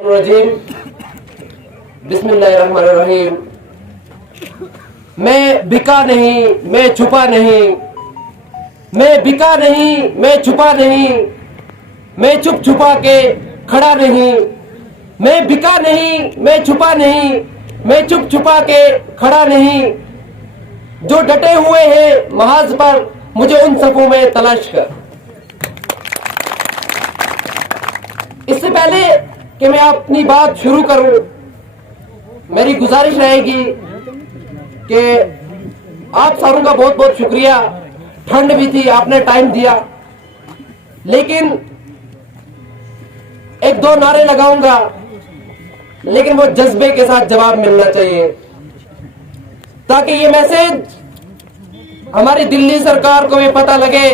बिस्मिल्लाहिर्रहमानिर्रहीम। मैं बिका नहीं, मैं छुपा नहीं, मैं बिका नहीं, मैं छुपा नहीं, मैं चुप छुपा के खड़ा नहीं, मैं बिका नहीं, मैं छुपा नहीं, मैं चुप छुपा के खड़ा नहीं। जो डटे हुए हैं महाज पर, मुझे उन सफों में तलाश कर। इससे पहले कि मैं अपनी बात शुरू करूं, मेरी गुजारिश रहेगी कि आप सारों का बहुत बहुत शुक्रिया। ठंड भी थी, आपने टाइम दिया, लेकिन एक दो नारे लगाऊंगा, लेकिन वो जज्बे के साथ जवाब मिलना चाहिए, ताकि ये मैसेज हमारी दिल्ली सरकार को भी पता लगे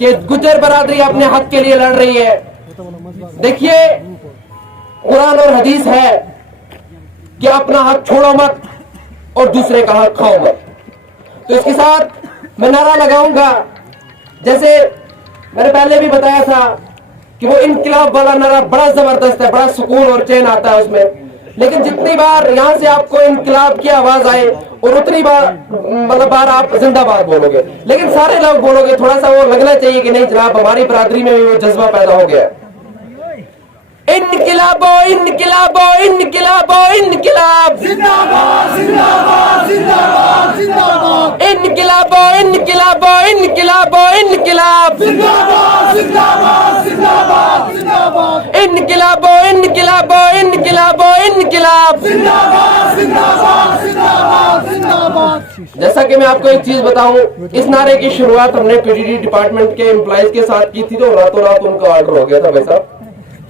कि गुज्जर बरादरी अपने हक के लिए लड़ रही है। देखिए, कुरान और हदीस है कि अपना हक छोड़ो मत और दूसरे का हक खाओ मत। तो इसके साथ मैं नारा लगाऊंगा, जैसे मैंने पहले भी बताया था कि वो इनकलाब वाला नारा बड़ा जबरदस्त है, बड़ा सुकून और चैन आता है उसमें। लेकिन जितनी बार यहां से आपको इनकलाब की आवाज आए और उतनी बार बार आप जिंदाबाद बोलोगे, लेकिन सारे लोग बोलोगे, थोड़ा सा वो लगना चाहिए कि नहीं जनाब, हमारी बरादरी में भी वो जज्बा पैदा हो गया। इनकिलाबो इनकिलाबो इनकिलाबो इनकिलाब, जिंदाबाद जिंदाबाद जिंदाबाद जिंदाबाद, इनकिलाबो इनकिलाबो इनकिलाबो इनकिलाब, जिंदाबाद जिंदाबाद जिंदाबाद जिंदाबाद, इनकिलाबो इनकिलाबो इनकिलाबो इनकिलाब, जिंदाबाद जिंदाबाद जिंदाबाद जिंदाबाद। जैसा कि मैं आपको एक चीज बताऊं, इस नारे की शुरुआत हमने पीडीडी डिपार्टमेंट के एम्प्लॉइज के साथ की थी, तो रातों रात उनका ऑर्डर हो गया था। भाई साहब,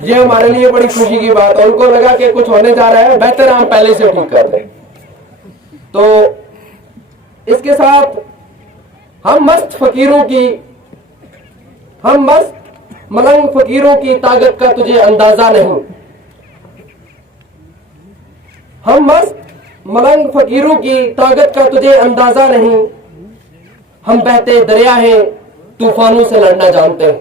ये हमारे लिए बड़ी खुशी की बात है। उनको लगा कि कुछ होने जा रहा है, बेहतर हम पहले से ठीक कर दें। तो इसके साथ हम मस्त मलंग फकीरों की ताकत का तुझे अंदाजा नहीं। हम मस्त मलंग फकीरों की ताकत का तुझे अंदाजा नहीं। हम बहते दरिया हैं, तूफानों से लड़ना जानते हैं।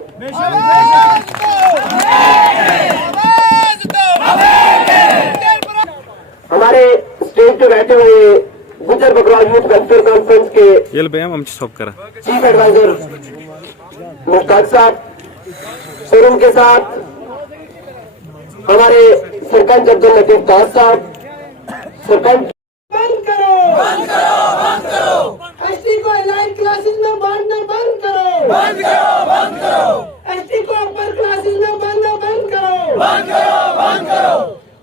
हमारे स्टेज पे बैठे हुए Gujjar Bakarwal youth welfare conference के चीफ एडवाइजर मुश्ताक साहब, और उनके साथ हमारे सरपंच अब्दुल लतीफ दास साहब, सरपंच। बंद करो बंद करो बंद करो, एसटी को एलाइट क्लासेस में बांटना बंद करो, बंद करो बंद करो, एसटी को अपर क्लासेस में बांटना बंद करो, बंद करो बंद करो,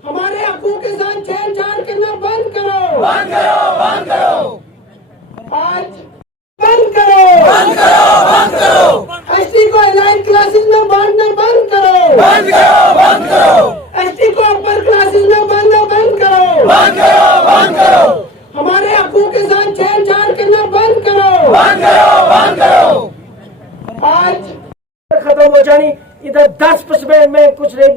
हमारे हकों के साथ छेड़छाड़ करना बंद करो, बंद करो बंद करो, आज बंद करो बंद करो बंद करो, एसटी को एलाइट क्लासेस में बांटना बंद करो, बंद करो बंद करो, एसटी को अपर क्लासेस में बांटना बंद करो, बंद करो बंद करो, हमारे हकों के साथ छेड़छाड़ करना बंद करो, बंद करो बंद करो। आज खत्म हो जानी, इधर 10% में कुछ नहीं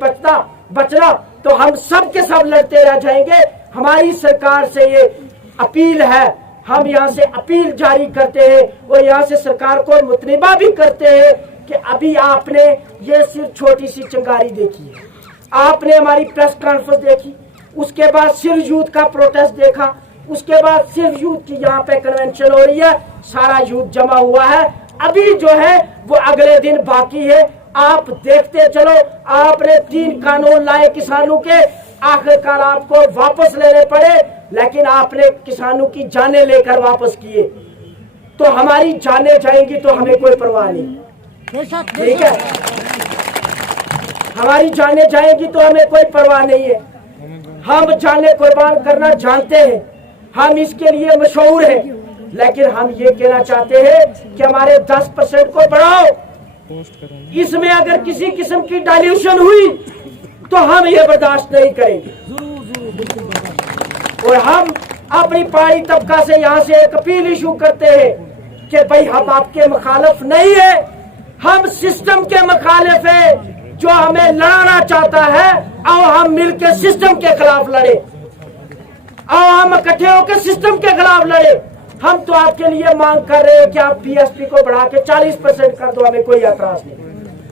बचना तो हम सब के सब लड़ते रह जाएंगे। हमारी सरकार से ये अपील है, हम यहाँ से अपील जारी करते हैं और यहाँ से सरकार को मुतलबा भी करते हैं कि अभी आपने ये सिर्फ छोटी सी चिंगारी देखी है, आपने हमारी प्रेस कॉन्फ्रेंस देखी, उसके बाद सिर्फ यूथ का प्रोटेस्ट देखा, उसके बाद सिर्फ यूथ की यहाँ पे कन्वेंशन हो रही है, सारा यूथ जमा हुआ है। अभी जो है वो अगले दिन बाकी है, आप देखते चलो। आपने 3 कानून लाए किसानों के, आखिरकार आपको वापस लेने पड़े, लेकिन आपने किसानों की जानें लेकर वापस किए। तो हमारी जानें जाएंगी तो हमें कोई परवाह नहीं, ठीक है, हमारी जानें जाएंगी तो हमें कोई परवाह नहीं है। हम जानें कुर्बान करना जानते हैं, हम इसके लिए मशहूर हैं, लेकिन हम ये कहना चाहते हैं कि हमारे 10% को बढ़ाओ। इसमें अगर किसी किस्म की डाइल्यूशन हुई तो हम ये बर्दाश्त नहीं करेंगे। और हम अपनी पार्टी तबका से यहाँ से एक अपील इशू करते हैं कि भाई हम आपके मुखालिफ नहीं है, हम सिस्टम के मुखालिफ है जो हमें लड़ाना चाहता है। आओ हम मिलकर सिस्टम के खिलाफ लड़े, आओ हम इकट्ठे होकर सिस्टम के खिलाफ लड़े। हम तो आपके लिए मांग कर रहे हैं कि आप पीएसपी को बढ़ा के 40% कर दो, हमें कोई एतराज नहीं।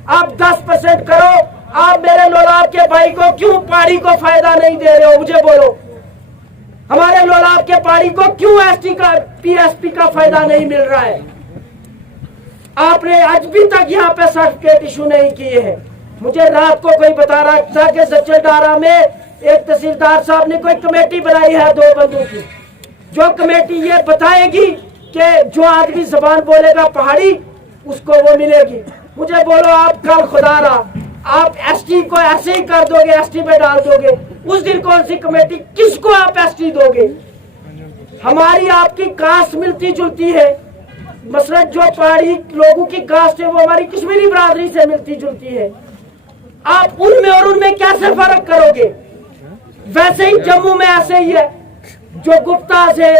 आप 10% करो, आप मेरे लोलाब के भाई को क्यों पहाड़ी को फायदा नहीं दे रहे हो? मुझे बोलो, हमारे लोलाब के पहाड़ी को क्यों एसटी का पीएसपी का फायदा नहीं मिल रहा है? आपने आज भी तक यहाँ पे सर्टिफिकेट इशू नहीं किए हैं। मुझे रात को कोई बता रहा था कि जचलडारा में एक तहसीलदार साहब ने कोई कमेटी बनाई है 2 बंदों की, जो कमेटी ये बताएगी कि जो आदमी जबान बोलेगा पहाड़ी उसको वो मिलेगी। मुझे बोलो, आप कल खुदारा आप एसटी को ऐसे ही कर दोगे, एसटी में डाल दोगे, उस दिन कौन सी कमेटी, किसको आप एसटी दोगे? हमारी आपकी कास्ट मिलती जुलती है, मसलन जो पहाड़ी लोगों की कास्ट है वो हमारी कश्मीरी बरादरी से मिलती जुलती है। आप उनमें और उनमें कैसे फर्क करोगे? वैसे ही जम्मू में ऐसे ही है, जो गुप्ताज है,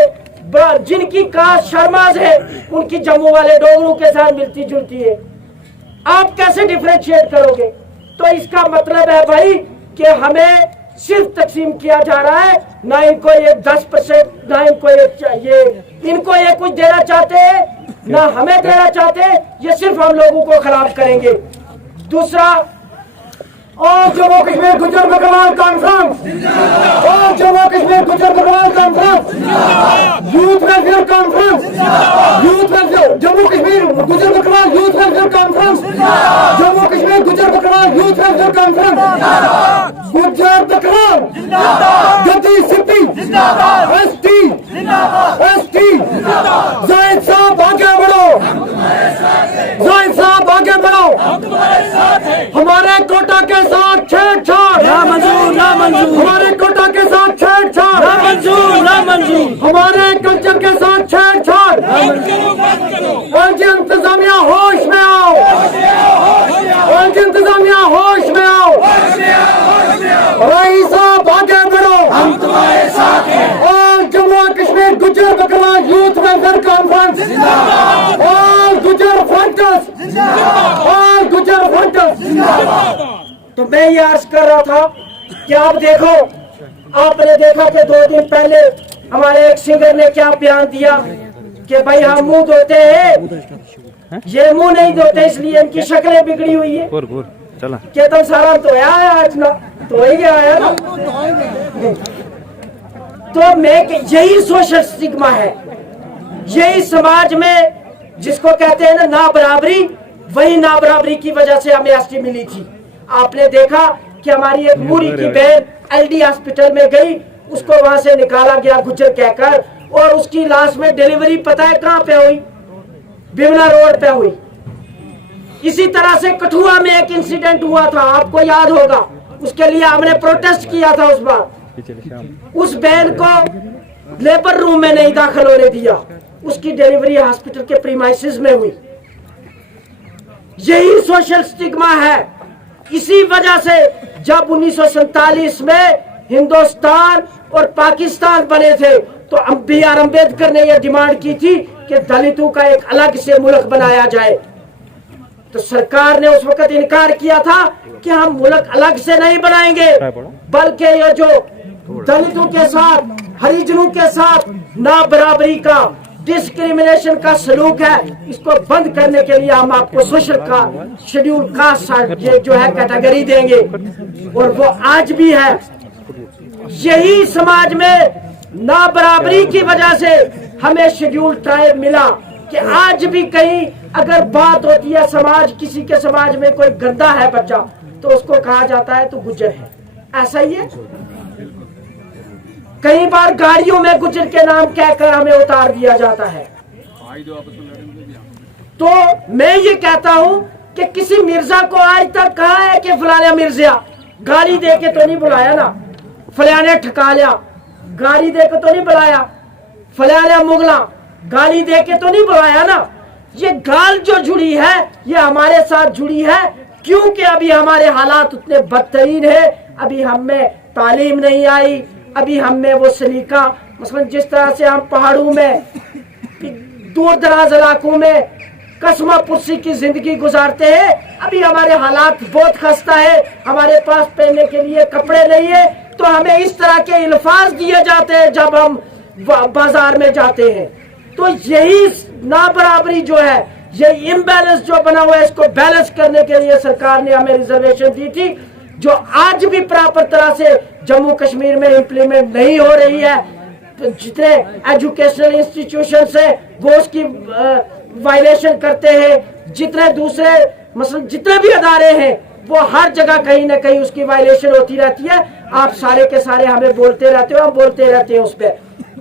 जिनकी कास्ट शर्माज है, उनकी जम्मू वाले डोगरों के साथ मिलती जुलती है। आप कैसे डिफरेंशिएट करोगे? तो इसका मतलब है भाई कि हमें सिर्फ तकसीम किया जा रहा है, ना इनको ये 10%, ना इनको इनको ये कुछ देना चाहते हैं, ना हमें देना चाहते हैं। ये सिर्फ हम लोगों को खराब करेंगे। दूसरा, और जम्मू कश्मीर गुजर बकरवाल कॉन्फ्रेंस, और Jammu Kashmir Gujjar Bakarwal conference, youth welfare conference, youth welfare Jammu Kashmir Gujjar Bakarwal youth welfare conference, Jammu Kashmir Gujjar Bakarwal youth welfare conference, गुजर बकरवाल गद्दी सिद्धि एसटी एसटी, जाहिद साहब आगे बढ़ो, जाहिद साहब आगे बढ़ो, हमारे कोटा के साथ छेड़छाड़ ना मंजूर, ना मंजूर, हमारे कोटा के साथ छेड़छाड़ ना मंजूर, ना मंजूर, हमारे कल्चर के साथ छेड़छाड़ एलजी इंतजामिया होश में आओ, एलजी इंतजामिया होश में आओ, रईस साहब आगे बढ़ो, हम तुम्हारे साथ हैं। और Jammu Kashmir Gujjar Bakarwal youth welfare conference, और गुजर फ्रंटर्स, और गुजर फ्रंटर्स। तो मैं ये अर्ज कर रहा था कि आप देखो, आपने देखा कि 2 दिन पहले हमारे एक सिंगर ने क्या बयान दिया कि भाई हम मुंह धोते हैं, ये मुंह नहीं धोते इसलिए इनकी शक्लें बिगड़ी हुई है। चला कि तुम सारा धोया है आज ना, धो ही गया है ना। तो मैं यही सोशल स्टिग्मा है, यही समाज में जिसको कहते हैं ना बराबरी, वही ना बराबरी की वजह से हमें एसटी मिली थी। आपने देखा कि हमारी एक मूरी की बहन एलडी हॉस्पिटल में गई, उसको वहां से निकाला गया गुज्जर कहकर, और उसकी लाश में डिलीवरी पता है कहां पे हुई? बिमला रोड पे हुई। इसी तरह से कठुआ में एक इंसिडेंट हुआ था, आपको याद होगा, उसके लिए हमने प्रोटेस्ट किया था उस बार। उस बहन को लेबर रूम में नहीं दाखिल होने दिया, उसकी डिलीवरी हॉस्पिटल के प्रीमाइसेस में हुई। यही सोशल स्टिग्मा है। इसी वजह से जब 1947 में हिंदुस्तान और पाकिस्तान बने थे तो B.R. अम्बेडकर ने यह डिमांड की थी कि दलितों का एक अलग से मुल्क बनाया जाए। तो सरकार ने उस वक्त इनकार किया था कि हम मुल्क अलग से नहीं बनाएंगे, बल्कि ये जो दलितों के साथ, हरिजनों के साथ ना बराबरी का, डिस्क्रिमिनेशन का सलूक है, इसको बंद करने के लिए हम आपको सोशल का शेड्यूल कास्ट ये जो है कैटेगरी देंगे, और वो आज भी है। यही समाज में ना बराबरी की वजह से हमें शेड्यूल ट्राइब मिला कि आज भी कहीं अगर बात होती है समाज, किसी के समाज में कोई गंदा है बच्चा, तो उसको कहा जाता है तो गुज्जर है। ऐसा ही है। कई बार गाड़ियों में गुज्जर के नाम कहकर हमें उतार दिया जाता है। तो मैं ये कहता हूं कि किसी मिर्जा को आज तक कहा है कि फलाना मिर्जा, गाली दे के तो नहीं बुलाया ना, फलाने ठका लिया, गाली दे के तो नहीं बुलाया, फलाना मुगला, गाली दे के तो नहीं बुलाया ना। ये गाल जो जुड़ी है ये हमारे साथ जुड़ी है, क्योंकि अभी हमारे हालात उतने बदतरीन है, अभी हम में तालीम नहीं आई, अभी हम में वो सलीका, मसलन जिस तरह से हम पहाड़ों में, दूर दराज इलाकों में कसमा पुरसी की जिंदगी गुजारते हैं, अभी हमारे हालात बहुत खस्ता है, हमारे पास पहनने के लिए कपड़े नहीं है, तो हमें इस तरह के अल्फाज दिए जाते हैं जब हम बाजार में जाते हैं। तो यही ना बराबरी जो है ये इम्बैलेंस जो बना हुआ है इसको बैलेंस करने के लिए सरकार ने हमें रिजर्वेशन दी थी, जो आज भी प्रॉपर तरह से जम्मू कश्मीर में इम्प्लीमेंट नहीं हो रही है। तो जितने एजुकेशनल इंस्टीट्यूशन है वो उसकी वायलेशन करते हैं, जितने दूसरे मतलब जितने भी अदारे हैं वो हर जगह कहीं ना कहीं उसकी वायलेशन होती रहती है। आप सारे के सारे हमें बोलते रहते हो, हम बोलते रहते हैं उस पर।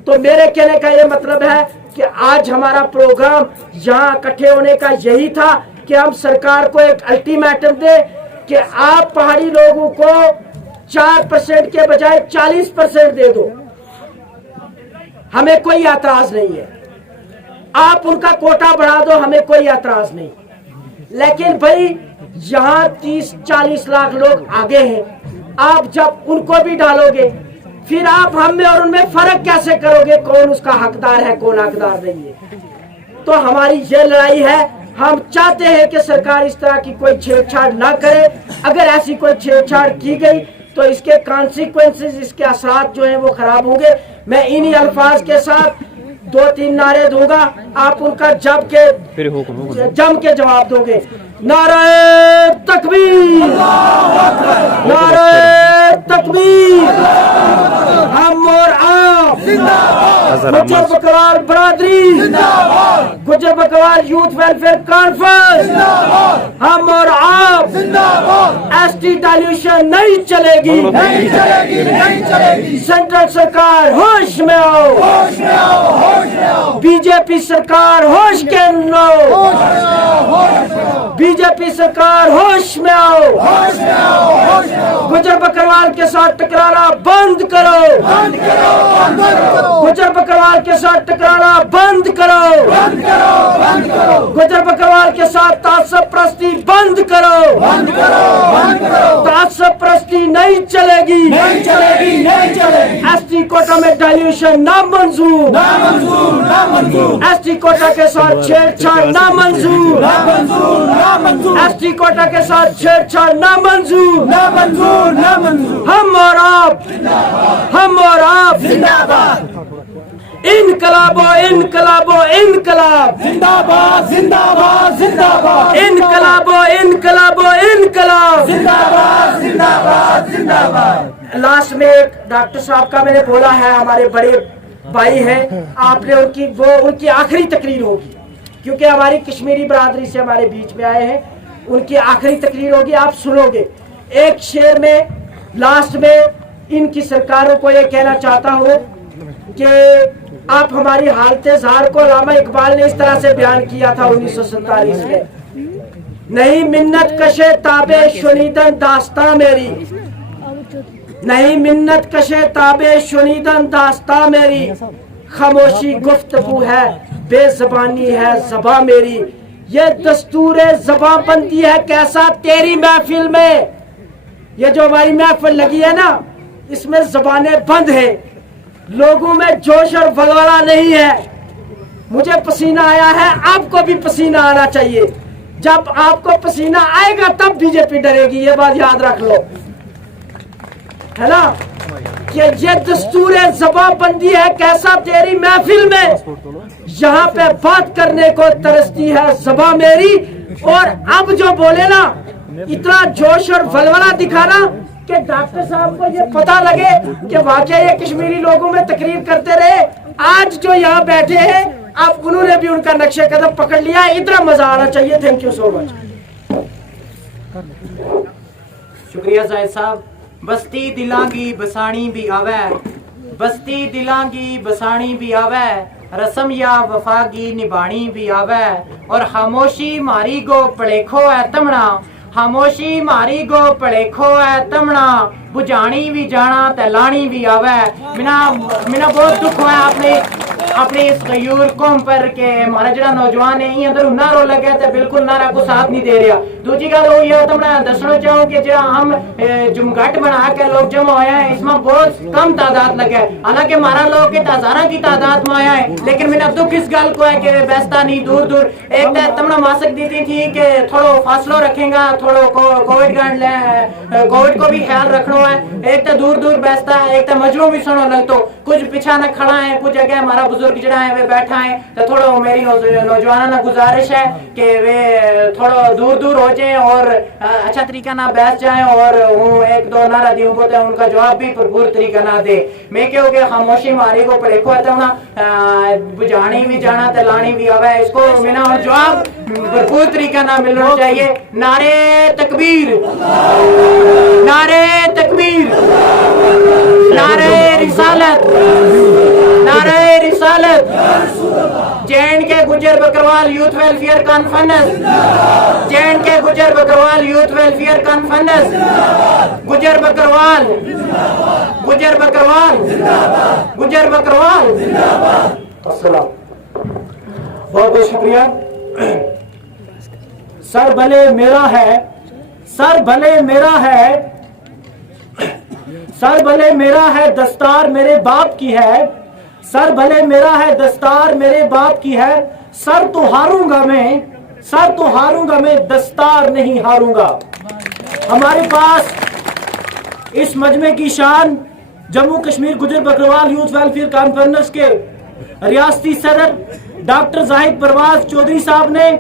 तो मेरे कहने का ये मतलब है कि आज हमारा प्रोग्राम यहाँ इकट्ठे होने का यही था कि हम सरकार को एक अल्टीमेटम दे कि आप पहाड़ी लोगों को 4% के बजाय 40% दे दो, हमें कोई एतराज नहीं है। आप उनका कोटा बढ़ा दो, हमें कोई एतराज नहीं। लेकिन भाई यहाँ 30-40 लाख लोग आगे हैं, आप जब उनको भी डालोगे फिर आप हम में और उनमें फर्क कैसे करोगे, कौन उसका हकदार है कौन हकदार नहीं है। तो हमारी ये लड़ाई है। हम चाहते हैं कि सरकार इस तरह की कोई छेड़छाड़ ना करे। अगर ऐसी कोई छेड़छाड़ की गई तो इसके कॉन्सिक्वेंसेस, इसके असरात जो हैं वो खराब होंगे। मैं इन्हीं अल्फाज के साथ 2-3 नारे दूंगा, आप उनका जम के जवाब दोगे। नारे तकबीर, नारे तकबीर, हम और आप, गुज्जर बकरवाल बरादरी, Gujjar Bakarwal youth welfare conference, हम और आप, एसटी डायल्यूशन नहीं चलेगी, नहीं चलेगी, नहीं चलेगी। सेंट्रल सरकार होश में आओ, होश में आओ, होश में आओ। बीजेपी सरकार होश के नो, बीजेपी सरकार होश में आओ, होश में आओ, होश में आओ। गुज्जर बकरवाल के साथ टकराना बंद करो, बंद करो, बंद करो। गुज्जर बकरवाल के साथ टकराना बंद करो, बंद करो, बंद करो। गुज्जर बकरवाल के साथ तासब परस्ती बंद करो, बंद करो, बंद करो। तासब परस्ती नहीं चलेगी, नहीं चलेगी, नहीं चलेगी। एसटी कोटा में डायल्यूशन नामंजूर, नामंजूर, नामंजूर। एसटी कोटा के साथ छेड़छाड़ नामंजूर, नामंजूर, नामंजूर। एसटी कोटा के साथ छेड़छाड़ नामंजूर, नामंजूर, नामंजूर। हम और आप, हम और आप जिंदाबाद। इनकलाबो इनकलाबो इनकलाब, जिंदाबाद, जिंदाबाद, जिंदाबाद। इनकलाबो इनकलाबो इनकलाब, जिंदाबाद, जिंदाबाद, जिंदाबाद। लास्ट में एक डॉक्टर साहब का मैंने बोला है, हमारे बड़े भाई हैं, आपने उनकी आखिरी तकरीर होगी, क्योंकि हमारी कश्मीरी बरादरी से हमारे बीच में आए हैं, उनकी आखिरी तकरीर होगी, आप सुनोगे। एक शेर में लास्ट में इनकी सरकारों को ये कहना चाहता हूँ कि आप हमारी हालते ज़ार को अल्लामा इकबाल ने इस तरह से बयान किया था 1947 में। नहीं मिन्नत कशे ताबे शुनीदन दास्तां मेरी, नहीं मिन्नत कशे ताबे शुनीदन दास्तां मेरी, खामोशी गुफ्तगू है बेज़बानी है ज़बां मेरी। ये दस्तूर ज़बां बंदी है कैसा तेरी महफिल में। ये जो हमारी महफिल लगी है ना, इसमें ज़बानें बंद है, लोगों में जोश और वलवला नहीं है। मुझे पसीना आया है, आपको भी पसीना आना चाहिए। जब आपको पसीना आएगा तब बीजेपी डरेगी, ये बात याद रख लो, है ना। कि ये दस्तूर ज़बां बंदी है कैसा तेरी महफिल में, यहाँ पे बात करने को तरसती है ज़बां मेरी। और अब जो बोले ना, इतना जोश और वलवला दिखाना कि डॉक्टर साहब को ये पता लगे कि वाकई ये कश्मीरी लोगों में तकरीर करते रहे। आज जो यहाँ बैठे हैं, अब उन्होंने भी उनका नक्शे कदम पकड़ लिया, इतना मजा आना चाहिए। Thank you so much. शुक्रिया जाहिद साहब। बस्ती दिलांगी बसानी भी आवे, बस्ती दिलांगी बसानी भी आवे, रस्म या वफा की निभानी भी आवे। और खामोशी मारी गो पड़ेखो है तमना, खामोशी मारी गो पड़ेखो है तमना, बुझानी भी जाना तैलानी भी आवे। मिना बहुत दुख है अपने इस गयूर कौम पर के हमारा जरा नौजवान है ये अंदर नारो लगे थे, बिल्कुल नारा को साथ नहीं दे रहा। दूसरी गल वो ये तो मैं दसना चाहूँ कि जरा हम जुमघट बना के लोग जमा होया है, इसमें बहुत कम तादाद लगे, हालांकि हमारा लोग के हजारा की तादाद में आया है। लेकिन मेरा दुख इस गल को है कि व्यवस्था नहीं दूर दूर एक तमना मासक दी थी कि थोड़ो फासलो रखेगा, थोड़ो कोविड गाइडलाइन कोविड को भी ख्याल रखना है। एक तो दूर दूर व्यवस्था है, एक तो मजलूम भी सुनो लग तो कुछ पीछा न खड़ा है, कुछ जगह हमारा बुजुर्ग जड़ा है वे बैठा है तो थोड़ा मेरी नौजवाना गुजारिश है कि वे थोड़ा दूर दूर हो जाए और अच्छा तरीका ना बैठ जाए और एक दो नारा दी को उनका जवाब भी भरपूर तरीका ना दे। मैं क्यों के खामोशी मारी को पड़ेखो है तो ना बुझानी भी जाना तलानी भी आवे इसको बिना और जवाब भरपूर तरीका ना मिलना चाहिए। नारे तकबीर, नारे तकबीर, नारे रिसालत, नारे रिसालत। जैन के गुजर Bakarwal youth welfare conference, Jain के गुजर बकरवाल यूथ वेलफेयर कॉन्फ्रेंस, गुजर बकरवाल, गुजर बकरवाल, गुजर बकरवाल। अस्सलाम, बहुत बहुत शुक्रिया। सर भले मेरा है, सर भले मेरा है, सर भले मेरा है, दस्तार मेरे बाप की है, सर भले मेरा है, दस्तार मेरे बाप की है, सर तो हारूंगा मैं, सर तो हारूंगा मैं, दस्तार नहीं हारूंगा। हमारे पास इस मजमे की शान Jammu Kashmir Gujjar Bakarwal youth welfare conference के रियासती सदर डॉक्टर जाहिद परवाज चौधरी साहब ने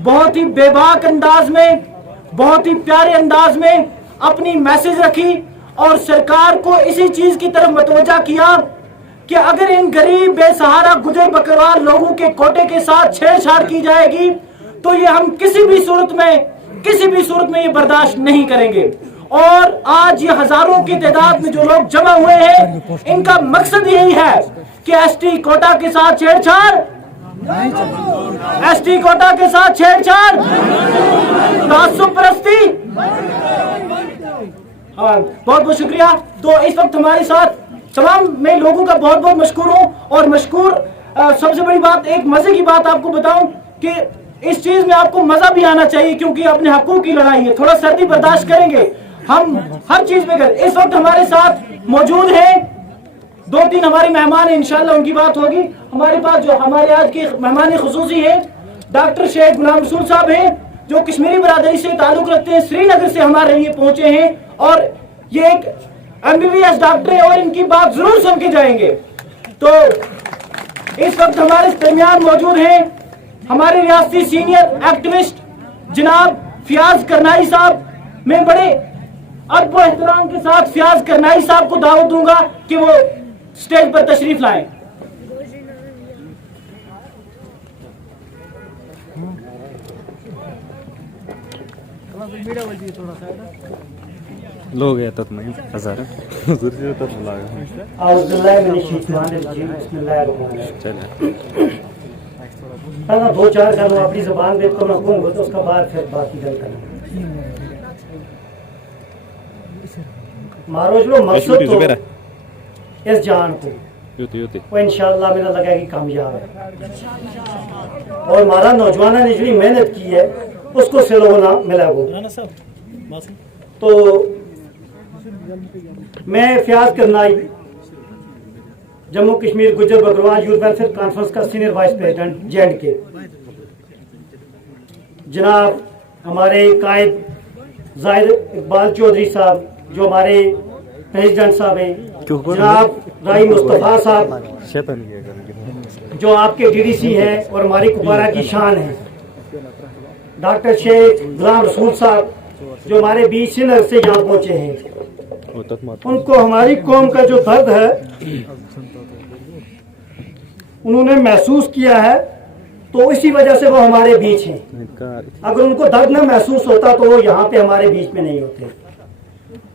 बहुत ही बेबाक अंदाज में, बहुत ही प्यारे अंदाज में अपनी मैसेज रखी और सरकार को इसी चीज की तरफ मतवजा किया कि अगर इन गरीब बेसहारा गुजर बकरवाल लोगों के कोटे के साथ छेड़छाड़ की जाएगी तो ये हम किसी भी सूरत में ये बर्दाश्त नहीं करेंगे। और आज ये हजारों की तादाद में जो लोग जमा हुए हैं, इनका मकसद यही है कि एसटी कोटा के साथ छेड़छाड़, एसटी कोटा के साथ छेड़छाड़, तासुब परस्ती। हाँ, बहुत बहुत शुक्रिया। तो इस वक्त हमारे साथ तमाम मैं लोगों का बहुत बहुत मशकूर हूँ और मशकूर सबसे बड़ी बात, एक मजे की बात आपको बताऊं कि इस चीज में आपको मजा भी आना चाहिए क्योंकि अपने हकूक की लड़ाई है। थोड़ा सर्दी बर्दाश्त करेंगे, हम हर चीज में करें। इस वक्त हमारे साथ मौजूद हैं दो तीन हमारे मेहमान हैं, इंशाल्लाह उनकी बात होगी। हमारे पास जो हमारे आज के मेहमान खुसूसी हैं डॉक्टर शेख गुलाम रसूल साहब हैं जो कश्मीरी बरादरी से ताल्लुक रखते हैं, श्रीनगर से हमारे लिए पहुंचे हैं और ये एक MBBS डॉक्टर है और इनकी बात जरूर सुन के जाएंगे। तो इस वक्त हमारे दरमियान मौजूद हैं हमारे रियासती सीनियर एक्टिविस्ट जनाब फयाज करनाई साहब। मैं बड़े अदब एहतराम के साथ फयाज करनाई साहब को दावत दूंगा कि वो स्टेज पर तशरीफ लाएं। लोग या तब नहीं हजार हुजूर जी तब लागा चले अगर दो चार का अपनी जुबान देख तो मैं कहूँगा तो उसका बाद फिर बाकी गल करना मारो जो मकसद तो इस जान को वो इंशाल्लाह मेरा लगा कि कामयाब है और हमारा नौजवाना ने जो मेहनत की है उसको सिलो ना मिला वो। तो मैं फयाज करनाई Jammu Kashmir Gujjar Bakarwal youth welfare conference का सीनियर वाइस प्रेसिडेंट जेएंड के, जनाब हमारे कायद जाहिद इकबाल चौधरी साहब जो हमारे प्रेसिडेंट साहब हैं, जनाब राई मुस्तफा साहब जो आपके डीडीसी हैं और हमारी कुपवारा की शान है, डॉक्टर शेख गुलाम रसूल साहब जो हमारे बीच श्रीनगर से यहाँ पहुंचे हैं। उनको हमारी कौम का जो दर्द है उन्होंने महसूस किया है तो इसी वजह से वो हमारे बीच हैं। अगर उनको दर्द न महसूस होता तो वो यहाँ पे हमारे बीच में नहीं होते।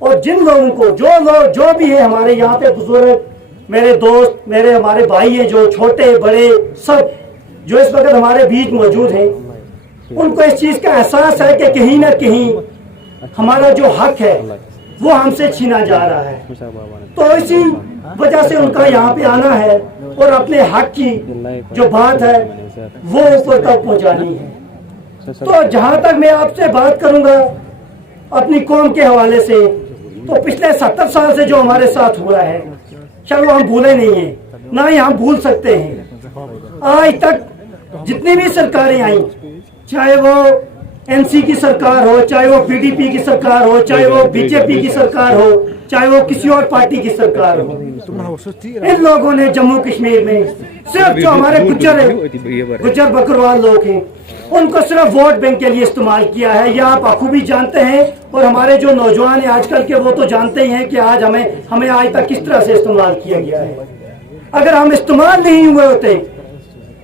और जिन लोगों को जो भी है हमारे यहाँ पे बुजुर्ग, मेरे दोस्त, मेरे हमारे भाई हैं जो छोटे बड़े सब जो इस वक्त हमारे बीच मौजूद हैं, उनको इस चीज का एहसास है कि कहीं ना कहीं हमारा जो हक है वो हमसे छीना जा रहा है। तो इसी वजह से उनका यहाँ पे आना है और अपने हक की जो बात है वो ऊपर तक पहुँचानी है। तो जहाँ तक मैं आपसे बात करूँगा अपनी कौम के हवाले से, तो पिछले 70 साल से जो हमारे साथ हुआ है चलो हम भूले नहीं है, ना ही हम भूल सकते हैं। आज तक जितनी भी सरकारें आई, चाहे वो NC की सरकार हो, चाहे वो PDP की सरकार हो, चाहे वो BJP की सरकार हो, चाहे वो किसी और पार्टी की सरकार हो। इन लोगों ने जम्मू कश्मीर में सिर्फ जो हमारे गुज्जर बकरवाल लोग हैं उनको सिर्फ वोट बैंक के लिए इस्तेमाल किया है। यह आप बखूबी जानते हैं और हमारे जो नौजवान हैं आजकल के वो तो जानते ही हैं कि आज हमें आज तक किस तरह से इस्तेमाल किया गया है। अगर हम इस्तेमाल नहीं हुए होते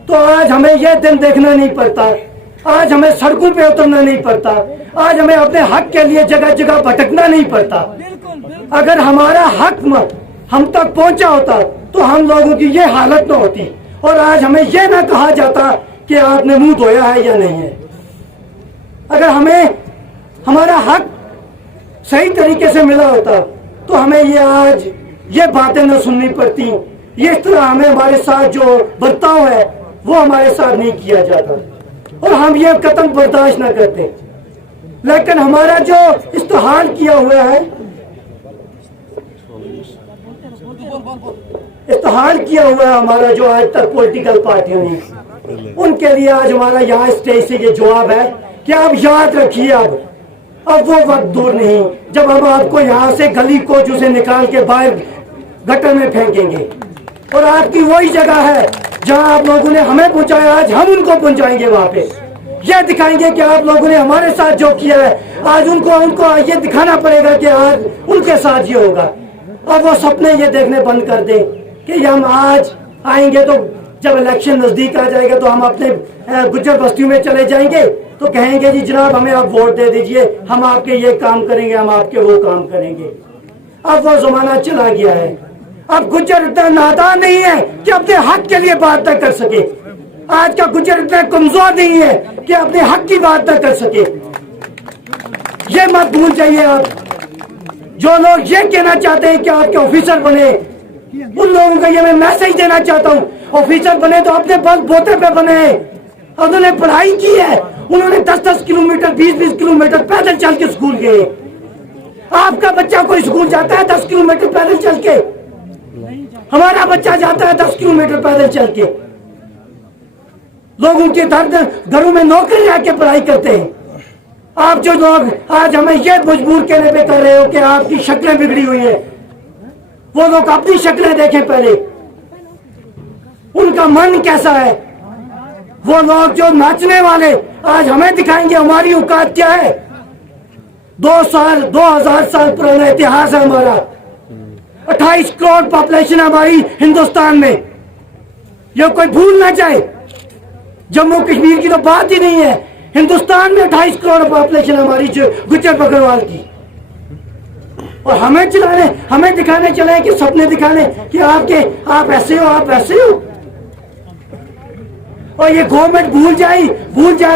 तो आज हमें यह दिन देखना नहीं पड़ता, आज हमें सड़कों पे उतरना नहीं पड़ता, आज हमें अपने हक के लिए जगह जगह भटकना नहीं पड़ता। अगर हमारा हक हम तक पहुंचा होता तो हम लोगों की ये हालत न होती और आज हमें यह ना कहा जाता कि आपने मुंह धोया है या नहीं है। अगर हमें हमारा हक सही तरीके से मिला होता तो हमें ये आज ये बातें न सुननी पड़ती, ये इस तरह हमें हमारे साथ जो बर्ताव है वो हमारे साथ नहीं किया जाता और हम ये कतई बर्दाश्त न करते। लेकिन हमारा जो इस्तेहाल किया हुआ है, इस्तेहाल किया हुआ है हमारा जो आज तक पॉलिटिकल पार्टियों ने, उनके लिए आज हमारा यहाँ स्टेज से ये जवाब है कि आप याद रखिए अब वो वक्त दूर नहीं जब हम आपको यहाँ से गली कोचों से निकाल के बाहर गटर में फेंकेंगे और आपकी वही जगह है जहाँ आप लोगों ने हमें पहुंचाया, आज हम उनको पहुंचाएंगे वहाँ पे। ये दिखाएंगे कि आप लोगों ने हमारे साथ जो किया है आज उनको ये दिखाना पड़ेगा कि आज उनके साथ ये होगा। अब वो सपने ये देखने बंद कर दें कि हम आज आएंगे तो जब इलेक्शन नजदीक आ जाएगा तो हम अपने गुज्जर बस्तियों में चले जाएंगे तो कहेंगे जी जनाब हमें आप वोट दे दीजिए, हम आपके ये काम करेंगे, हम आपके वो काम करेंगे। अब वो जमाना चला गया है। अब गुज्जर इतना नादान नहीं है कि अपने हक के लिए बात न कर सके। आज का गुज्जर इतना कमजोर नहीं है कि अपने हक की बात न कर सके। ये मत भूल जाइए आप। जो लोग ये कहना चाहते हैं कि आपके ऑफिसर बने, उन लोगों को ये मैं मैसेज देना चाहता हूँ, ऑफिसर बने तो अपने बल बोते पे बने। उन्होंने पढ़ाई की है, उन्होंने 10-10 किलोमीटर 20-20 किलोमीटर पैदल चल के स्कूल गए। आपका बच्चा कोई स्कूल जाता है 10 किलोमीटर पैदल चल के? हमारा बच्चा जाता है 10 किलोमीटर पैदल चल के। लोगों के घरों में नौकरी आके पढ़ाई करते हैं। आप जो लोग आज हमें ये मजबूर कहने पे कर रहे हो कि आपकी शक्लें बिगड़ी हुई है, वो लोग अपनी शक्लें देखें पहले, उनका मन कैसा है। वो लोग जो नाचने वाले आज हमें दिखाएंगे हमारी औकात क्या है। 2000 साल पुराना इतिहास है हमारा। 28 करोड़ पॉपुलेशन हमारी हिंदुस्तान में, ये कोई भूल ना जाए। जम्मू कश्मीर की तो बात ही नहीं है, हिंदुस्तान में 28 करोड़ पॉपुलेशन हमारी गुज्जर बकरवाल की। और हमें दिखाने चले कि सपने दिखाने कि आप ऐसे हो, आप ऐसे हो। और ये गवर्नमेंट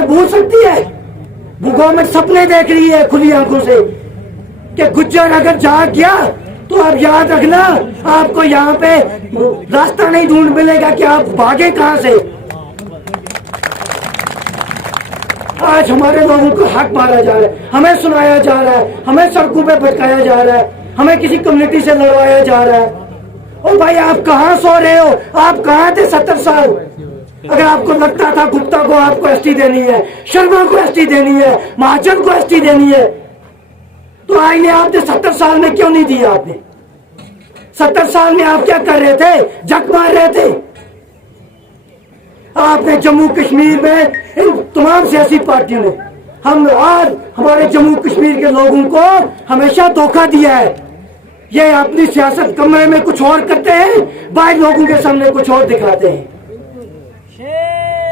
भूल सकती है। वो गवर्नमेंट सपने देख रही है खुली आंखों से कि गुज्जर अगर जाग गया तो आप याद रखना आपको यहाँ पे रास्ता नहीं ढूंढ मिलेगा कि आप भागे कहां से। आज हमारे लोगों को हक मारा जा रहा है, हमें सुनाया जा रहा है, हमें सड़कों पे भटकाया जा रहा है, हमें किसी कम्युनिटी से लड़वाया जा रहा है। और भाई आप कहाँ सो रहे हो? आप कहाँ थे 70 साल? अगर आपको लगता था गुप्ता को आपको एसटी देनी है, शर्मा को एसटी देनी है, महाजन को एसटी देनी है, तो आईने आपने 70 साल में क्यों नहीं दिया? आपने 70 साल में आप क्या कर रहे थे? जक मार रहे थे। आपने जम्मू कश्मीर में इन तमाम सियासी पार्टियों ने हमारे जम्मू कश्मीर के लोगों को हमेशा धोखा दिया है। ये अपनी सियासत कमरे में कुछ और करते हैं, बाहर लोगों के सामने कुछ और दिखाते हैं।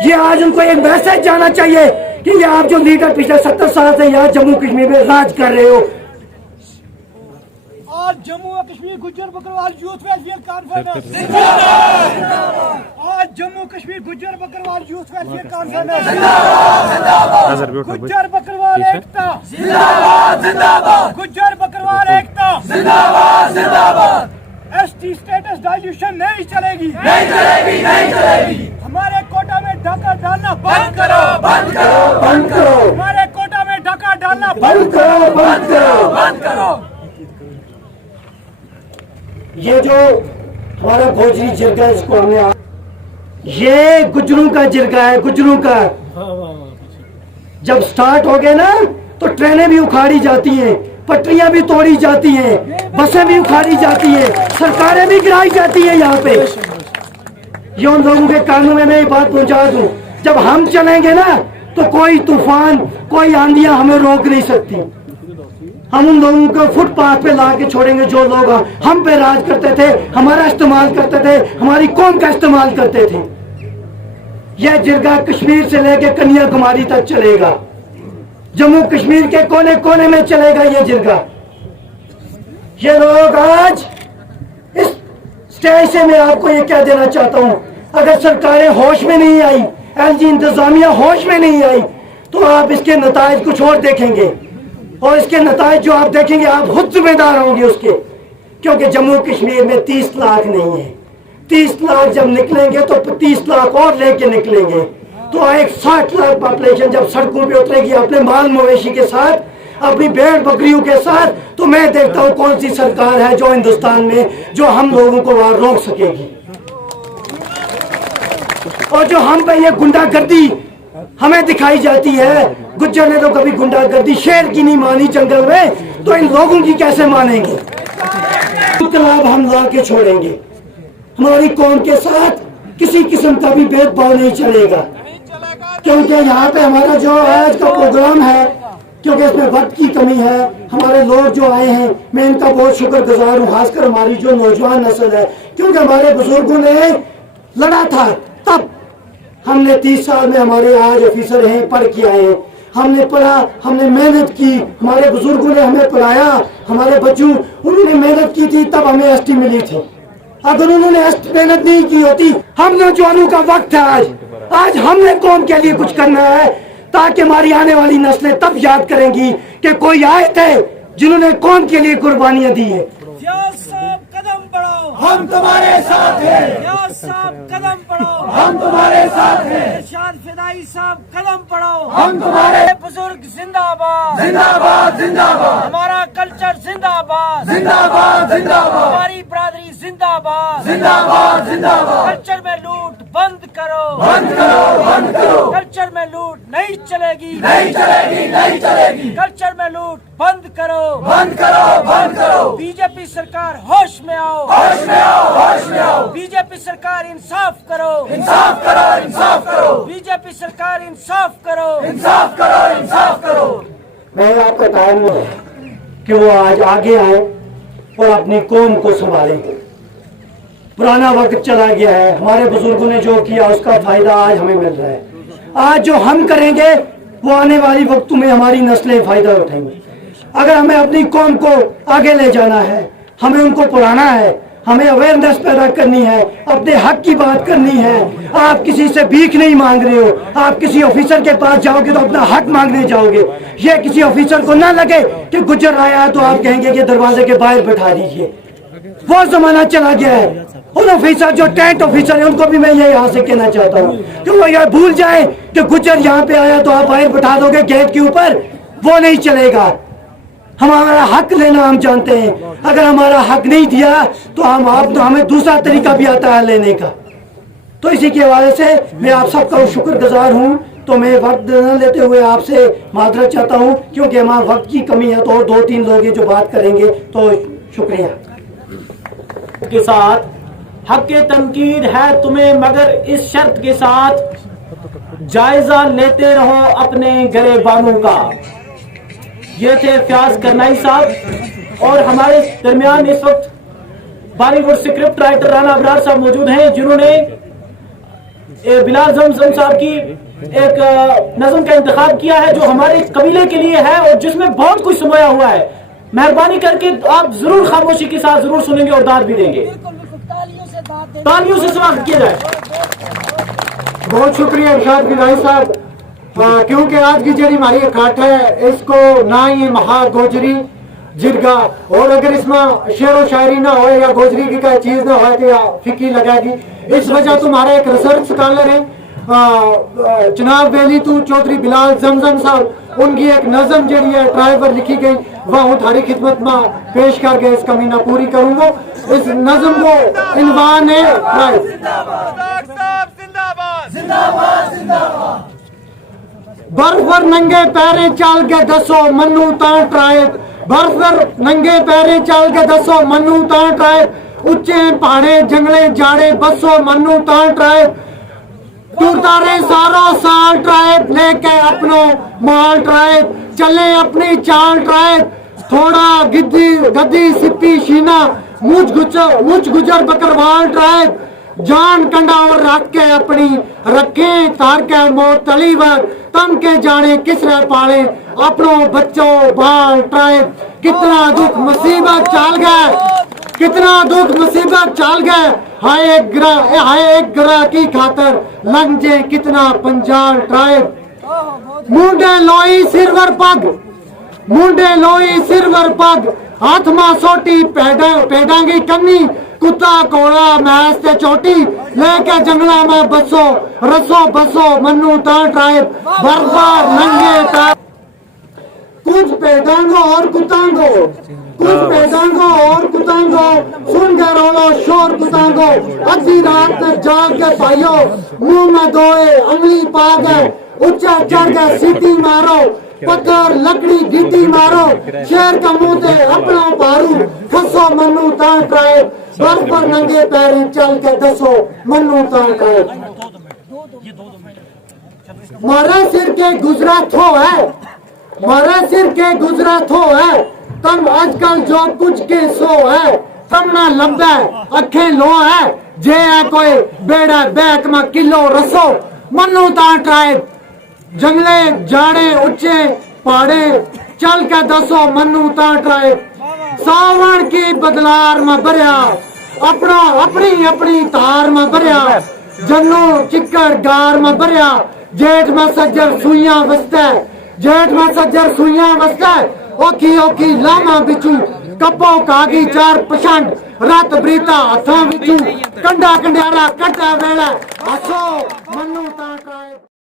ये आज उनको एक मैसेज जाना चाहिए कि ये आप जो लीडर पिछले 70 साल से यहाँ जम्मू कश्मीर में राज कर रहे हो। आज जम्मू और Kashmir Gujjar Bakarwal youth welfare conference, आज Jammu Kashmir Gujjar Bakarwal youth welfare conference, Gujjar Bakarwal एकता जिंदाबाद, जिंदाबाद, गुज्जर बकरवाल एकता जिंदाबाद, जिंदाबाद। एसटी स्टेटस डाइल्यूशन नहीं चलेगी, नहीं चलेगी, नहीं चलेगी। हमारे कोटा में डाका डालना बंद करो, बंद करो, बंद करो। हमारे कोटा में डाका डालना बंद करो, बंद करो, बंद करो। ये जो हमारा भोजरी जिरगा इसको हमने ये गुजरों का जिरगा है, गुजरों का। जब स्टार्ट हो गए ना तो ट्रेनें भी उखाड़ी जाती हैं, पटरियां भी तोड़ी जाती हैं, बसें भी उखाड़ी जाती हैं, सरकारें भी गिराई जाती हैं यहाँ पे। ये उन लोगों के कानों में मैं ये बात पहुंचा दूं, जब हम चलेंगे ना तो कोई तूफान, कोई आंधियां हमें रोक नहीं सकती। हम उन लोगों को फुटपाथ पे ला के छोड़ेंगे जो लोग हम पे राज करते थे, हमारा इस्तेमाल करते थे, हमारी कौम का इस्तेमाल करते थे। यह जिरगा कश्मीर से लेकर कन्याकुमारी तक चलेगा, जम्मू कश्मीर के कोने कोने में चलेगा ये जिरगा। ये लोग आज इस स्टेज से मैं आपको ये कह देना चाहता हूं, अगर सरकारें होश में नहीं आई, एलजी इंतजामिया होश में नहीं आई, तो आप इसके नतायज कुछ और देखेंगे। और इसके नतायज जो आप देखेंगे आप खुद जिम्मेदार होंगे उसके, क्योंकि जम्मू कश्मीर में 30 लाख नहीं है। 30 लाख जब निकलेंगे तो 30 लाख और लेके निकलेंगे, तो एक 60 लाख पॉपुलेशन जब सड़कों पे उतरेगी अपने माल मवेशी के साथ, अपनी भेड़ बकरियों के साथ, तो मैं देखता हूँ कौन सी सरकार है जो हिंदुस्तान में जो हम लोगों को वहां रोक सकेगी। और जो हम पे ये गुंडागर्दी हमें दिखाई जाती है, गुज्जर ने तो कभी गुंडागर्दी शेर की नहीं मानी जंगल में, तो इन लोगों की कैसे मानेंगे। इनकलाब हम ला के छोड़ेंगे, हमारी कौम के साथ किसी किस्म का भी भेदभाव नहीं चलेगा, क्योंकि यहाँ पे हमारा जो आज का प्रोग्राम है, क्योंकि इसमें वक्त की कमी है, हमारे लोग जो आए हैं मैं इनका बहुत शुक्रगुजार हूँ, खासकर हमारी जो नौजवान नस्ल है, क्योंकि हमारे बुजुर्गों ने लड़ा था, तब हमने 30 साल में हमारे आज ऑफिसर हैं, पढ़ के आए हैं, हमने पढ़ा, हमने मेहनत की, हमारे बुजुर्गों ने हमें पढ़ाया, हमारे बच्चों उन्होंने मेहनत की थी, तब हमें एसटी मिली थी। अगर उन्होंने मेहनत नहीं की होती, हम नौजवानों का वक्त है आज हमने कौम के लिए कुछ करना है, ताकि हमारी आने वाली नस्लें तब याद करेंगी कि कोई आए थे जिन्होंने कौम के लिए कुर्बानियां दी है। कदम बढ़ाओ, हम तुम्हारे साथ हैं, कदम बढ़ाओ, हम तुम्हारे साथ हैं, इरशाद फिदाई साहब कदम बढ़ाओ, हम तुम्हारे बुजुर्ग जिंदाबाद, जिंदाबाद जिंदाबाद, हमारा कल्चर जिंदाबाद, जिंदाबाद जिंदाबाद, हमारी बरादरी जिंदाबाद, जिंदाबाद जिंदाबाद, कल्चर में लूट बंद करो, बंद करो, बंद करो, कल्चर में लूट नहीं चलेगी, नहीं चलेगी, नहीं चलेगी, कल्चर में लूट बंद करो, बंद करो, बंद करो, बीजेपी सरकार होश में आओ, होश में आओ, होश में आओ, बीजेपी सरकार इंसाफ करो, इंसाफ करो, इंसाफ करो, बीजेपी सरकार इंसाफ करो, इंसाफ करो, इंसाफ करो। मैं आपका टाइम है कि वो आज आगे आए और अपनी कौम को संभालें। पुराना वक्त चला गया है, हमारे बुजुर्गों ने जो किया उसका फायदा आज हमें मिल रहा है। आज जो हम करेंगे वो आने वाली वक्तों में हमारी नस्लें फायदा उठाएंगी। अगर हमें अपनी कौम को आगे ले जाना है, हमें उनको पढ़ाना है, हमें अवेयरनेस पैदा करनी है, अपने हक की बात करनी है। आप किसी से भीख नहीं मांग रहे हो, आप किसी ऑफिसर के पास जाओगे तो अपना हक मांगने जाओगे। ये किसी ऑफिसर को ना लगे कि गुजर आया है तो आप कहेंगे कि दरवाजे के बाहर बैठा दीजिए। वो जमाना चला गया है। उन ऑफिसर जो टेंट ऑफिसर है उनको भी मैं ये यहाँ से कहना चाहता हूँ कि वो यह भूल जाए कि गुजर यहाँ पे आया तो आप बाहर बैठा दोगे गेट के ऊपर, वो नहीं चलेगा। हमारा हक लेना हम जानते हैं, अगर हमारा हक नहीं दिया तो हमें दूसरा तरीका भी आता है लेने का। तो इसी के हवाले से मैं आप सबका शुक्रगुजार हूँ। तो मैं वक्त न लेते हुए आपसे माजरत चाहता हूँ, क्योंकि हमारे वक्त की कमी है, तो और 2-3 लोग जो बात करेंगे, तो शुक्रिया के साथ हक के तनकीद है तुम्हें, मगर इस शर्त के साथ जायजा लेते रहो अपने गरेबानों का। ये थे फयाज करनाई साहब। और हमारे दरमियान इस वक्त बॉलीवुड स्क्रिप्ट राइटर राना अबरार साहब मौजूद हैं, जिन्होंने बिलाल जमजम साहब की एक नज़म का इंतखाब किया है जो हमारे कबीले के लिए है और जिसमें बहुत कुछ समाया हुआ है। मेहरबानी करके आप जरूर खामोशी के साथ जरूर सुनेंगे और दाद भी देंगे। तालियों से स्वागत किया जाए। बहुत शुक्रिया इरशाद फिदाई साहब, क्योंकि आज की जड़ी हमारी इकट्ठ है, इसको ना ये महा गोजरी जिरगा, और अगर इसमें शेर व शायरी ना हो या गोजरी की कोई चीज ना हो तो या फिकी लगेगी। इस वजह तुम्हारा एक रिसर्च स्कॉलर है जनाब वेली तू चौधरी बिलाल जमजम साहब, उनकी एक नज़म जड़ी है ड्राइवर लिखी गई, वह हूँ थारी खिदमत में पेश करके इस कमी ना पूरी करूंगा। इस नज़म को इनवान है बर्फ पर नंगे पैरे चल के दसो मनु ता ट्राए बर्फ पर नंगे पैरे चल के दसो मनु तां ट्राइब उच्चे पहाड़े जंगले जाड़े बसो मनु तां ट्राइब टूरता रहे सारो साल ट्राइब लेके अपनो माल ट्राइब चले अपनी चाल ट्राइब थोड़ा गिद्दी गद्दी सिप्पी शीना मुझ गुजर बकरवाल ट्राइब जान कंडा और रख के अपनी रखे तार के मौत तलीवर तम के जाने किस रह पाले अपनों बच्चों बाल ट्राइब कितना दुख मुसीबत चाल गए कितना दुख मुसीबत चाल गए हाय एक ग्रह की खातर लंघे कितना पंजाल ट्राइब मुंडे लोई सिरवर पग मुंडे लोई सिरवर पग हाथ मां सोटी पेडांगी कन्नी कुत्ता कोड़ा मैस ते चोटी लेके जंगला में बसो रसो बसो मनु ता ट्राइब बर्बाद नंगे ता कुछ पेडांगो और कुतांगो कुछ पेडांगो और कुतांगो सुन के रोलो शोर कुतांगो आधी रात में जाग के भाइयों मुंह में दोए अंगली पा गए ऊंचा चढ़ गए सीटी मारो पत्थर लकड़ी गिट्टी मारो शेर का मुंह दे अपना पारू फसो मनु ता ट्राइब बर्फ पर नंगे पैर चल के दसो मनु ता ट्राइब मारे सिर के गुजरा थो है मारे सिर के गुजरा थो है तम आजकल जो कुछ के सो है तम ना लंबे अखे लो है जे है कोई बेड़ा बैक में किलो रसो मनु ता ट्राइब जंगले जाड़े ऊंचे पहाड़े चल के दसो मनु ता ट्राइब सावन की बदलार में भरिया अपना अपनी तार में भरिया जन्नू चिक्कड़ गार में भरिया जेठ में सज्जर सुइया वसते जेठ में सज्जर सुइया वसते ओखी लामा बिचू कपो कागी चार पछंड रात ब्रीता हथा बिचू कंडा कंड्यारा कटा वेला हसो मनु ता ट्राइब